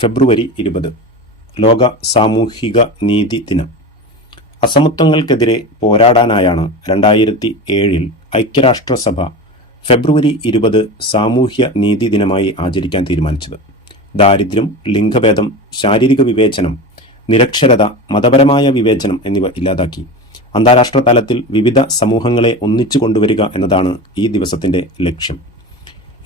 ഫെബ്രുവരി 20 ലോക സാമൂഹിക നീതി ദിനം. അസമത്വങ്ങൾക്കെതിരെ പോരാടാനായാണ് 2007 ഐക്യരാഷ്ട്രസഭ ഫെബ്രുവരി 20 സാമൂഹ്യ നീതി ദിനമായി ആചരിക്കാൻ തീരുമാനിച്ചത്. ദാരിദ്ര്യം, ലിംഗഭേദം, ശാരീരിക വിവേചനം, നിരക്ഷരത, മതപരമായ വിവേചനം എന്നിവ ഇല്ലാതാക്കി അന്താരാഷ്ട്ര തലത്തിൽ വിവിധ സമൂഹങ്ങളെ ഒന്നിച്ചു കൊണ്ടുവരിക എന്നതാണ് ഈ ദിവസത്തിന്റെ ലക്ഷ്യം.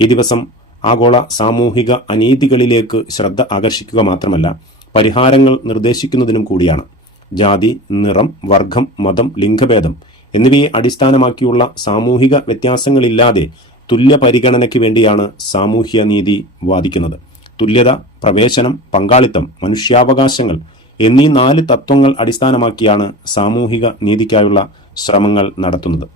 ഈ ദിവസം ആഗോള സാമൂഹിക അനീതികളിലേക്ക് ശ്രദ്ധ ആകർഷിക്കുക മാത്രമല്ല, പരിഹാരങ്ങൾ നിർദ്ദേശിക്കുന്നതിനും കൂടിയാണ്. ജാതി, നിറം, വർഗം, മതം, ലിംഗഭേദം എന്നിവയെ അടിസ്ഥാനമാക്കിയുള്ള സാമൂഹിക വ്യത്യാസങ്ങളില്ലാതെ തുല്യ പരിഗണനയ്ക്ക് വേണ്ടിയാണ് സാമൂഹ്യ നീതി വാദിക്കുന്നത്. തുല്യത, പ്രവേശനം, പങ്കാളിത്തം, മനുഷ്യാവകാശങ്ങൾ എന്നീ 4 തത്വങ്ങൾ അടിസ്ഥാനമാക്കിയാണ് സാമൂഹിക നീതിക്കായുള്ള ശ്രമങ്ങൾ നടത്തുന്നത്.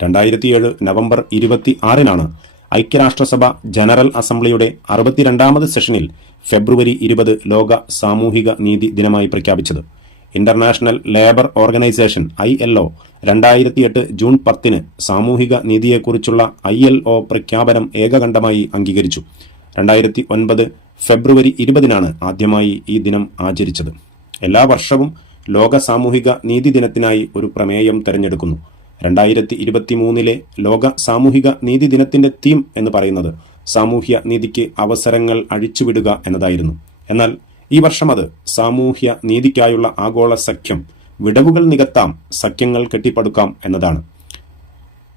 2007 നവംബർ 26 ഐക്യരാഷ്ട്രസഭ ജനറൽ അസംബ്ലിയുടെ 62ാമത് സെഷനിൽ ഫെബ്രുവരി 20 ലോക സാമൂഹിക നീതി ദിനമായി പ്രഖ്യാപിച്ചത്. International labour organisation ILO 2008 June 10 സാമൂഹിക നീതിയെക്കുറിച്ചുള്ള ILO പ്രഖ്യാപനം ഏകകണ്ഠമായി അംഗീകരിച്ചു. 2009 ഫെബ്രുവരി 20 ആദ്യമായി ഈ ദിനം ആചരിച്ചത്. എല്ലാ വർഷവും ലോക സാമൂഹിക നീതി ദിനത്തിനായി ഒരു പ്രമേയം തെരഞ്ഞെടുക്കുന്നു. 2023 ലോക സാമൂഹിക നീതി ദിനത്തിന്റെ തീം എന്ന് പറയുന്നത് സാമൂഹ്യ നീതിക്ക് അവസരങ്ങൾ അഴിച്ചുവിടുക എന്നതായിരുന്നു. എന്നാൽ ഈ വർഷം അത് സാമൂഹ്യ നീതിക്കായുള്ള ആഗോള സഖ്യം, വിടവുകൾ നികത്താം, സഖ്യങ്ങൾ കെട്ടിപ്പടുക്കാം എന്നതാണ്.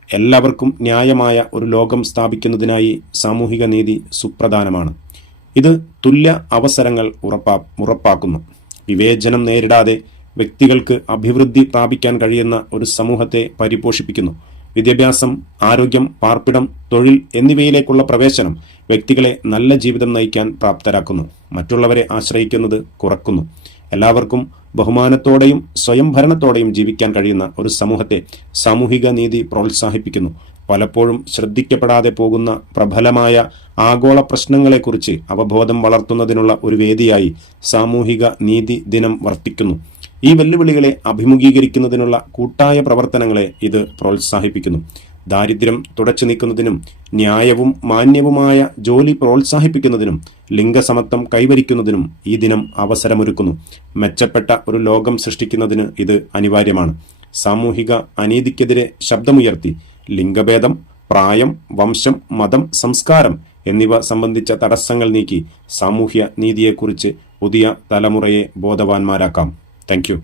എല്ലാവർക്കും ന്യായമായ ഒരു ലോകം സ്ഥാപിക്കുന്നതിനായി സാമൂഹിക നീതി സുപ്രധാനമാണ്. ഇത് തുല്യ അവസരങ്ങൾ ഉറപ്പാക്കുന്നു. വിവേചനം നേരിടാതെ വ്യക്തികൾക്ക് അഭിവൃദ്ധി പ്രാപിക്കാൻ കഴിയുന്ന ഒരു സമൂഹത്തെ പരിപോഷിപ്പിക്കുന്നു. വിദ്യാഭ്യാസം, ആരോഗ്യം, പാർപ്പിടം, തൊഴിൽ എന്നിവയിലേക്കുള്ള പ്രവേശനം വ്യക്തികളെ നല്ല ജീവിതം നയിക്കാൻ പ്രാപ്തരാക്കുന്നു. മറ്റുള്ളവരെ ആശ്രയിക്കുന്നത് കുറക്കുന്നു. എല്ലാവർക്കും ബഹുമാനത്തോടെയും സ്വയം ഭരണത്തോടെയും ജീവിക്കാൻ കഴിയുന്ന ഒരു സമൂഹത്തെ സാമൂഹിക നീതി പ്രോത്സാഹിപ്പിക്കുന്നു. പലപ്പോഴും ശ്രദ്ധിക്കപ്പെടാതെ പോകുന്ന പ്രബലമായ ആഗോള പ്രശ്നങ്ങളെക്കുറിച്ച് അവബോധം വളർത്തുന്നതിനുള്ള ഒരു വേദിയായി സാമൂഹിക നീതി ദിനം വർത്തിക്കുന്നു. ഈ വെല്ലുവിളികളെ അഭിമുഖീകരിക്കുന്നതിനുള്ള കൂട്ടായ പ്രവർത്തനങ്ങളെ ഇത് പ്രോത്സാഹിപ്പിക്കുന്നു. ദാരിദ്ര്യം തുടച്ചു നീക്കുന്നതിനും ന്യായവും മാന്യവുമായ ജോലി പ്രോത്സാഹിപ്പിക്കുന്നതിനും ലിംഗസമത്വം കൈവരിക്കുന്നതിനും ഈ ദിനം അവസരമൊരുക്കുന്നു. മെച്ചപ്പെട്ട ഒരു ലോകം സൃഷ്ടിക്കുന്നതിന് ഇത് അനിവാര്യമാണ്. സാമൂഹിക അനീതിക്കെതിരെ ശബ്ദമുയർത്തി ലിംഗഭേദം, പ്രായം, വംശം, മതം, സംസ്കാരം എന്നിവ സംബന്ധിച്ച തടസ്സങ്ങൾ നീക്കി സാമൂഹ്യ നീതിയെക്കുറിച്ച് പുതിയ തലമുറയെ ബോധവാന്മാരാക്കാം. Thank you.